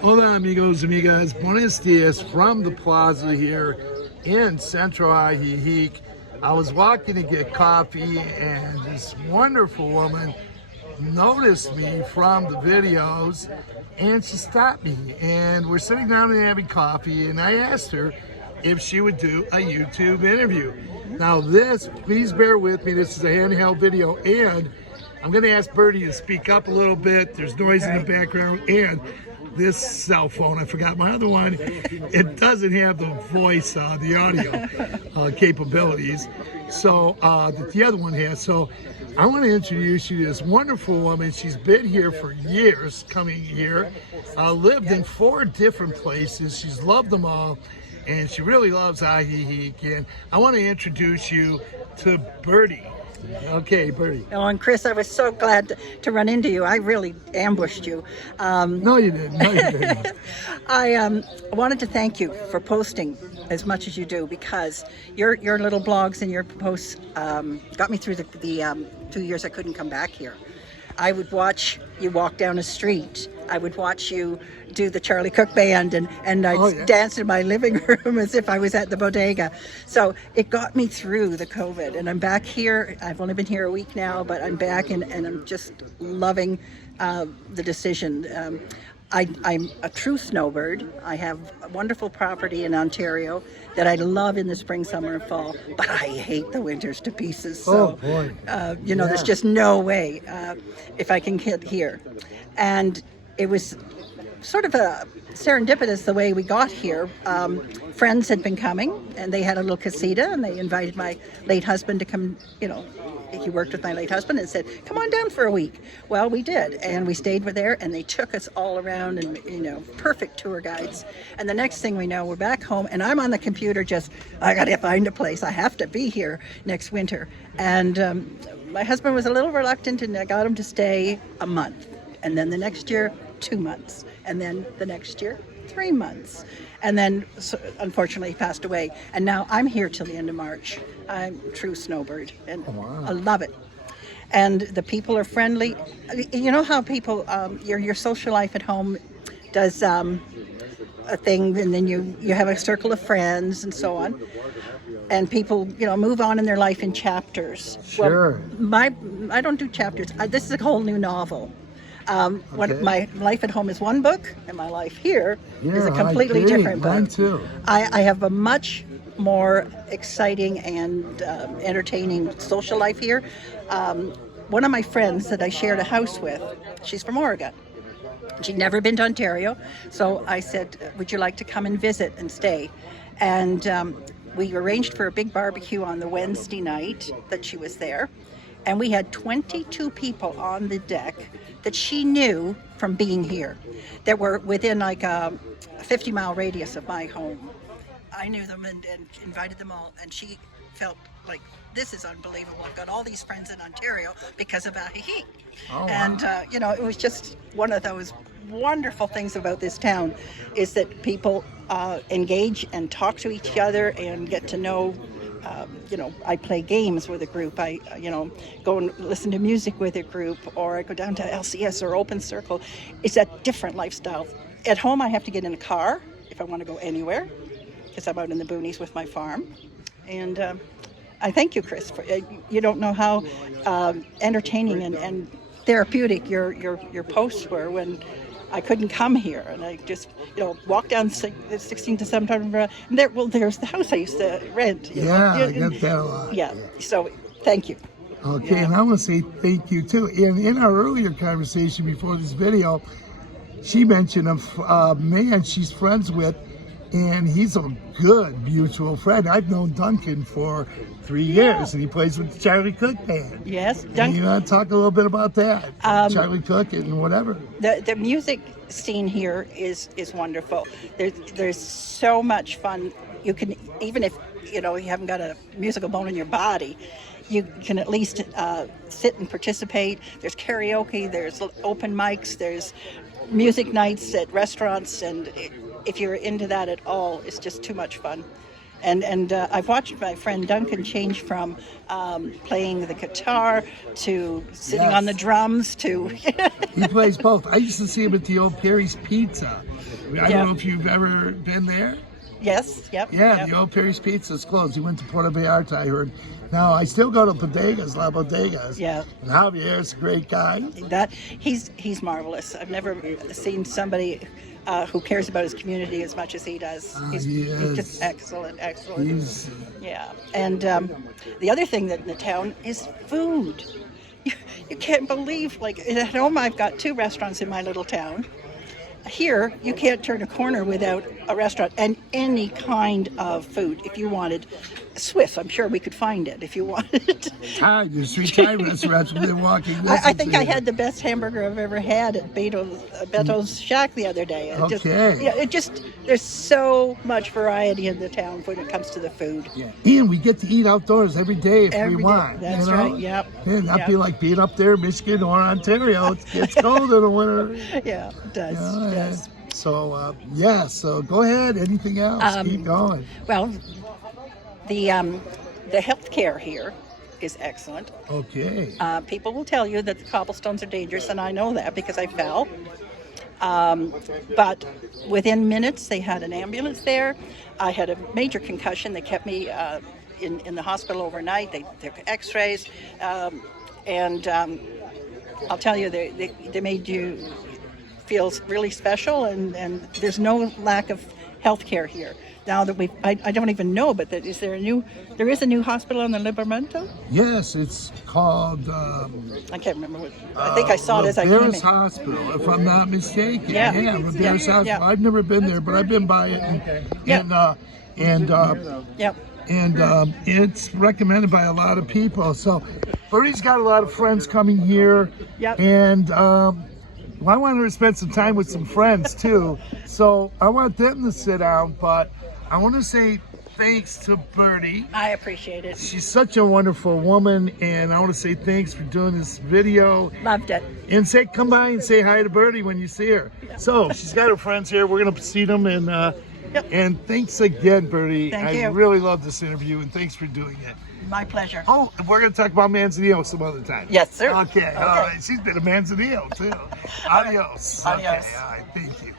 Hola amigos, amigas, buenos dias from the plaza here in Central Ajijic. I was walking to get coffee and this wonderful woman noticed me from the videos and she stopped me and we're sitting down and having coffee and I asked her if she would do a YouTube interview. Now this, please bear with me, this is a handheld video and I'm going to ask Birdie to speak up a little bit. There's noise in the background and this cell phone, I forgot my other one, it doesn't have the voice, the audio capabilities, so that the other one has. So I want to introduce you to this wonderful woman. She's been here for years, coming here, lived in 4 different places. She's loved them all, and she really loves Ajijic. And I want to introduce you to Birdie. Okay, Birdie. Oh, and Chris, I was so glad to run into you. I really ambushed you. No, you didn't. No, you didn't. I wanted to thank you for posting as much as you do, because your little blogs and your posts got me through the 2 years I couldn't come back here. I would watch you walk down a street. I would watch you do the Charlie Cook band and I'd dance in my living room as if I was at the bodega. So it got me through the COVID and I'm back here. I've only been here a week now, but I'm back and I'm just loving the decision. I'm a true snowbird. I have a wonderful property in Ontario that I love in the spring, summer, and fall, but I hate the winters to pieces. So, there's just no way if I can get here. And it was sort of a serendipitous the way we got here. Friends had been coming and they had a little casita and they invited my late husband to come, he worked with my late husband and said, come on down for a week. Well, we did, and we stayed there and they took us all around and, perfect tour guides. And the next thing we know, we're back home and I'm on the computer I gotta find a place. I have to be here next winter. And my husband was a little reluctant and I got him to stay a month. And then the next year, 2 months. And then the next year, 3 months. And then, unfortunately, he passed away. And now I'm here till the end of March. I'm a true snowbird, and I love it. And the people are friendly. You know how people, your social life at home does a thing, and then you have a circle of friends and so on. And people, move on in their life in chapters. Sure. Well, I don't do chapters. This is a whole new novel. My life at home is one book, and my life here is a completely different book. Mine too. I have a much more exciting and entertaining social life here. One of my friends that I shared a house with, she's from Oregon. She'd never been to Ontario, so I said, would you like to come and visit and stay? And we arranged for a big barbecue on the Wednesday night that she was there. And we had 22 people on the deck that she knew from being here that were within like a 50-mile radius of my home. I knew them and invited them all, and she felt like, this is unbelievable. I've got all these friends in Ontario because of Ajijic. Oh, wow. And, it was just one of those wonderful things about this town is that people engage and talk to each other and get to know. I play games with a group. I go and listen to music with a group, or I go down to LCS or Open Circle. It's a different lifestyle. At home, I have to get in a car if I want to go anywhere, because I'm out in the boonies with my farm. And I thank you, Chris. You don't know how entertaining and therapeutic your posts were when I couldn't come here, and I just, walked down 16th to 17th, and there's the house I used to rent. I get that a lot. Yeah, so thank you. Okay, and I want to say thank you too. In our earlier conversation before this video, she mentioned a man she's friends with, and he's a good mutual friend. I've known Duncan for 3 years, and he plays with the Charlie Cook band. Yes, Duncan. You want to talk a little bit about that? Charlie Cook and whatever. The music scene here is wonderful. There's so much fun. You can, even if you haven't got a musical bone in your body, you can at least sit and participate. There's karaoke, there's open mics, there's music nights at restaurants, and if you're into that at all, it's just too much fun. And I've watched my friend Duncan change from playing the guitar to sitting on the drums to. He plays both. I used to see him at the old Perry's Pizza. I don't know if you've ever been there. Yes, yep. Yeah, yep. the old Perry's Pizza's closed. He went to Puerto Vallarta, I heard. Now, I still go to Bodegas, La Bodegas. Yeah. And Javier's a great guy. He's marvelous. I've never seen somebody who cares about his community as much as he does. He's just excellent. Yeah. And the other thing that in the town is food. You can't believe, like at home I've got 2 restaurants in my little town. Here, you can't turn a corner without a restaurant and any kind of food. If you wanted Swiss, I'm sure we could find it if you wanted. Thai, there's 3 Thai restaurants within walking distance. I think I had the best hamburger I've ever had at Beto's Shack the other day. There's so much variety in the town when it comes to the food. Yeah. And we get to eat outdoors every day if we want. That's right, yep. And not be like being up there in Michigan or Ontario. It's cold in the winter. Yeah, it does. Yes. So, so go ahead. Anything else? Keep going. Well, the health care here is excellent. Okay. People will tell you that the cobblestones are dangerous, and I know that because I fell. But within minutes, they had an ambulance there. I had a major concussion. They kept me in the hospital overnight. They took x-rays. And I'll tell you, they made you feel really special, and there's no lack of health care here. Now that I don't even know, but there is a new hospital on the Liberamento? Yes, it's called... I can't remember what, I think I saw it as I came in. Rivera's Hospital, if I'm not mistaken. Yeah. Rivera's Hospital. Yeah. I've never been there, but I've been by it. And it's recommended by a lot of people. So Bertie's got a lot of friends coming here. Yep. And I want her to spend some time with some friends too. So I want them to sit down, but I want to say thanks to Bertie. I appreciate it. She's such a wonderful woman, and I want to say thanks for doing this video. Loved it. And come by and say hi to Bertie when you see her. Yeah. So she's got her friends here. We're going to see them, and thanks again, Bertie. Thank you. I really love this interview, and thanks for doing it. My pleasure. Oh, and we're going to talk about Manzanillo some other time. Yes, sir. Okay. All right. She's been a Manzanillo, too. Adios. Adios. Okay. All right. Thank you.